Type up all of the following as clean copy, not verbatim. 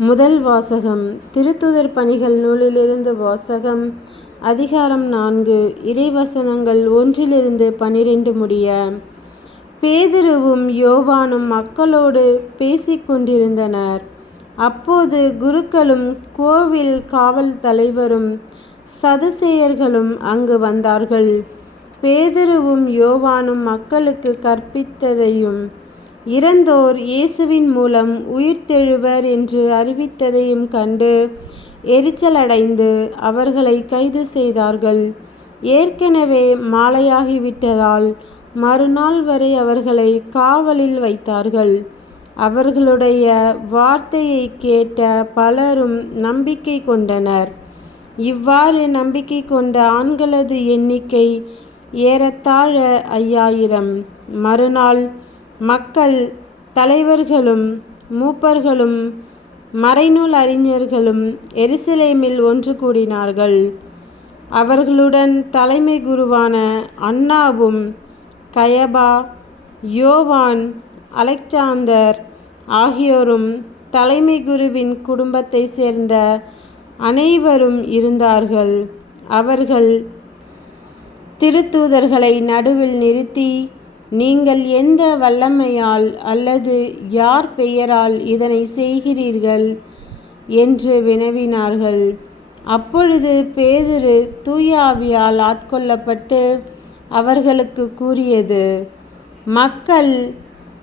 முதல் வாசகம். திருத்துதர் பணிகள் நூலிலிருந்து வாசகம். அதிகாரம் 4. இறைவசனங்கள் 1-12 முடிய. பேதுருவும் யோவானும் மக்களோடு பேசிக் கொண்டிருந்தனர். அப்போது குருக்களும் கோவில் காவல் தலைவரும் சதுசேயர்களும் அங்கு வந்தார்கள். பேதுருவும் யோவானும் மக்களுக்கு கற்பித்ததையும் இறந்தோர் இயேசுவின் மூலம் உயிர்த்தெழுவர் என்று அறிவித்ததையும் கண்டு எரிச்சலடைந்து அவர்களை கைது செய்தார்கள். ஏற்கனவே மாலையாகிவிட்டதால் மறுநாள் வரை அவர்களை காவலில் வைத்தார்கள். அவர்களுடைய வார்த்தையை கேட்ட பலரும் நம்பிக்கை கொண்டனர். இவ்வாறு நம்பிக்கை கொண்ட ஆண்களது எண்ணிக்கை ஏறத்தாழ 5000. மறுநாள் மக்கள் தலைவர்களும் மூப்பர்களும் மறைநூல் அறிஞர்களும் எருசலேமில் ஒன்று கூடினார்கள். அவர்களுடன் தலைமை குருவான அன்னாவும் கயபா, யோவான், அலெக்சாந்தர் ஆகியோரும் தலைமை குருவின் குடும்பத்தை சேர்ந்த அனைவரும் இருந்தார்கள். அவர்கள் திருத்தூதர்களை நடுவில் நிறுத்தி, நீங்கள் எந்த வல்லமையால் அல்லது யார் பெயரால் இதனை செய்கிறீர்கள் என்று வினவினார்கள். அப்பொழுது பேதுரு தூய ஆவியால் ஆட்கொள்ளப்பட்டு அவர்களுக்கு கூறியது: மக்கள்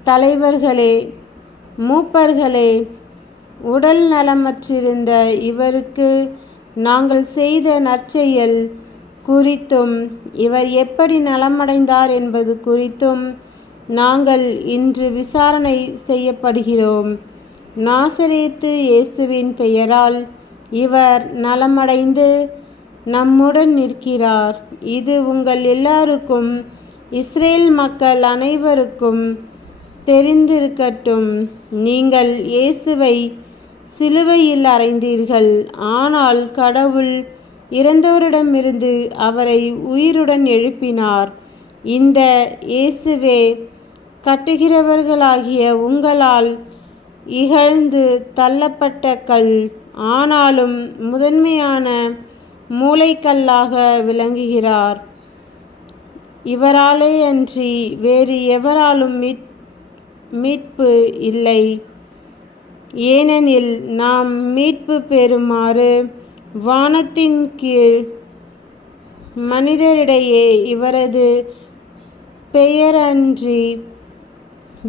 தலைவர்களே, மூப்பர்களே, உடல் நலமற்றிருந்த இவருக்கு நாங்கள் செய்த நற்செயல் குறித்தும் இவர் எப்படி நலமடைந்தார் என்பது குறித்தும் நாங்கள் இன்று விசாரணை செய்யப்படுகிறோம். நாசரேத்து இயேசுவின் பெயரால் இவர் நலமடைந்து நம்முடன் நிற்கிறார். இது உங்கள் எல்லாருக்கும் இஸ்ரேல் மக்கள் அனைவருக்கும் தெரிந்திருக்கட்டும். நீங்கள் இயேசுவை சிலுவையில் அறைந்தீர்கள். ஆனால் கடவுள் இறந்தோரிடமிருந்து அவரை உயிருடன் எழுப்பினார். இந்த இயேசுவே கட்டுகிறவர்களாகிய உங்களால் இகழ்ந்து தள்ளப்பட்ட கல், ஆனாலும் முதன்மையான மூலைக்கல்லாக விளங்குகிறார். இவராலே அன்றி வேறு எவராலும் மீட்பு இல்லை. ஏனெனில் நாம் மீட்பு பெறுமாறு வானத்தின் கீழ் மனிதரிடையே இவரது பெயரன்றி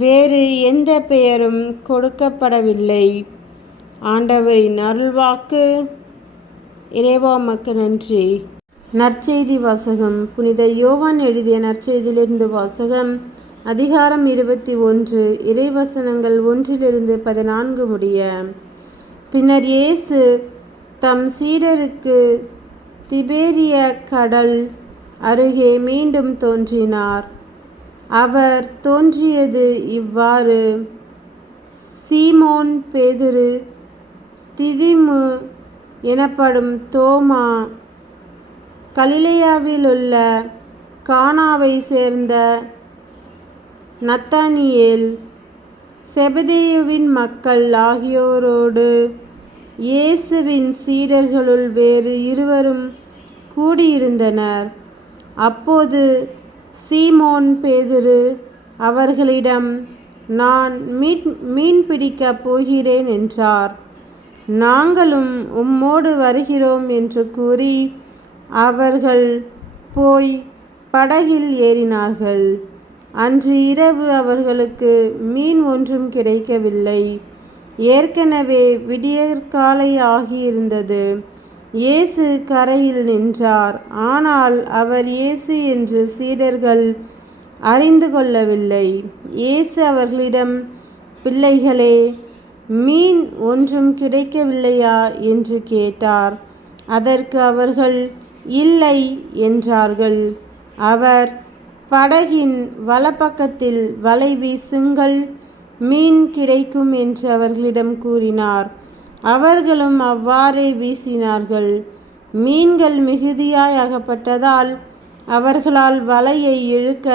வேறு எந்த பெயரும் கொடுக்கப்படவில்லை. ஆண்டவரின் அருள்வாக்கு. இறைவா உமக்கு நன்றி. நற்செய்தி வாசகம். புனித யோவான் எழுதிய நற்செய்தியிலிருந்து வாசகம். அதிகாரம் 21. இறைவசனங்கள் 1-14 முடிய. பின்னர் இயேசு தம் சீடருக்கு திபேரிய கடல் அருகே மீண்டும் தோன்றினார். அவர் தோன்றியது இவ்வாறு: சீமோன் பேதுரு, திதிமு எனப்படும் தோமா, கலிலேயாவிலுள்ள கானாவை சேர்ந்த நத்தானியேல், செபதேயுவின் மக்கள் ஆகியோரோடு இயேசுவின் சீடர்களுள் வேறு 2 கூடியிருந்தனர். அப்போது சீமோன் பேதுரு அவர்களிடம், நான் மீன் பிடிக்கப் போகிறேன் என்றார். நாங்களும் உம்மோடு வருகிறோம் என்று கூறி அவர்கள் போய் படகில் ஏறினார்கள். அன்று இரவு அவர்களுக்கு மீன் ஒன்றும் கிடைக்கவில்லை. ஏற்கனவே விடியற்காலை ஆகியிருந்தது. இயேசு கரையில் நின்றார். ஆனால் அவர் இயேசு என்று சீடர்கள் அறிந்து கொள்ளவில்லை. இயேசு அவர்களிடம், பிள்ளைகளே, மீன் ஒன்றும் கிடைக்கவில்லையா என்று கேட்டார். அதற்கு அவர்கள் இல்லை என்றார்கள். அவர், படகின் வலப்பக்கத்தில் வலை வீசுங்கள், மீன் கிடைக்கும் என்று அவர்களிடம் கூறினார். அவர்களும் அவ்வாறே வீசினார்கள். மீன்கள் மிகுதியாய் அகப்பட்டதால் அவர்களால் வலையை இழுக்க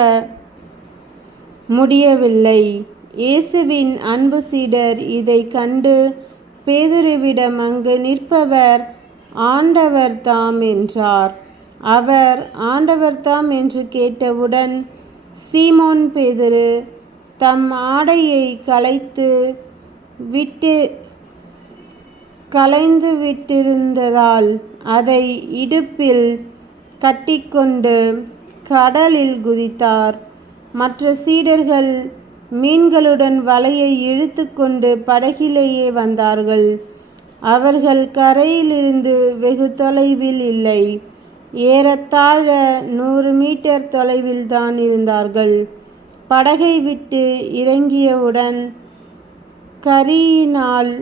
முடியவில்லை. இயேசுவின் அன்பு சீடர் இதை கண்டு பேதுருவிடம், அங்கு நிற்பவர் ஆண்டவர் தாம் என்றார். அவர் ஆண்டவர் தாம் என்று கேட்டவுடன் சீமோன் பேதுரு தம் ஆடையை களைந்து விட்டிருந்ததால் அதை இடுப்பில் கட்டிக்கொண்டு கடலில் குதித்தார். மற்ற சீடர்கள் மீன்களுடன் வலையை இழுத்து கொண்டு படகிலேயே வந்தார்கள். அவர்கள் கரையிலிருந்து வெகு தொலைவில் இல்லை, ஏறத்தாழ 100 மீட்டர் தொலைவில்தான் இருந்தார்கள். படகை விட்டு இறங்கியவுடன் கரியினால்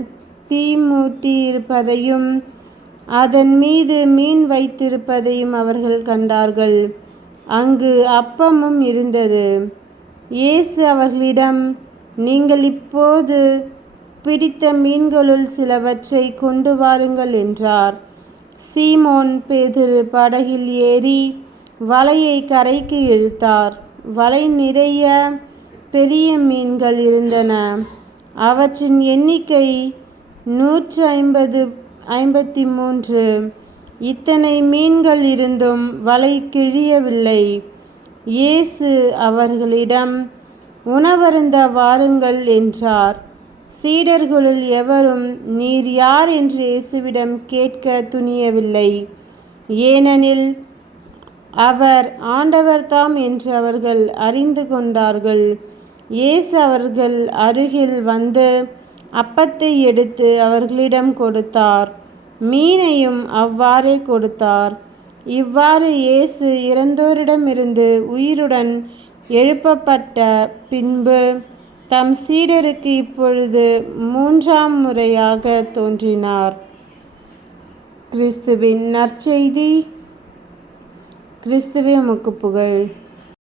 தீ மூட்டியிருப்பதையும் அதன் மீது மீன் வைத்திருப்பதையும் அவர்கள் கண்டார்கள். அங்கு அப்பமும் இருந்தது. இயேசு அவர்களிடம், நீங்கள் இப்போது பிடித்த மீன்களுள் சிலவற்றை கொண்டு வாருங்கள் என்றார். சீமோன் பேதுரு படகில் ஏறி வலையை கரைக்கு இழுத்தார். வலை நிறைய பெரிய மீன்கள் இருந்தன. அவற்றின் எண்ணிக்கை 153. இத்தனை மீன்கள் இருந்தும் வலை கிழியவில்லை. இயேசு அவர்களிடம், உணவருந்த வாருங்கள் என்றார். சீடர்களுள் எவரும் நீர் யார் என்று இயேசுவிடம் கேட்க துணியவில்லை. ஏனெனில் அவர் ஆண்டவர் தாம் என்று அவர்கள் அறிந்து கொண்டார்கள். இயேசு அவர்கள் அருகில் வந்து அப்பத்தை எடுத்து அவர்களிடம் கொடுத்தார். மீனையும் அவ்வாறே கொடுத்தார். இவ்வாறு இயேசு இறந்தோரிடமிருந்து உயிருடன் எழுப்பப்பட்ட பின்பு தம் சீடருக்கு இப்பொழுது 3ஆம் முறையாக தோன்றினார். கிறிஸ்துவின் நற்செய்தி. கிறிஸ்துவே உமக்கு புகழ்.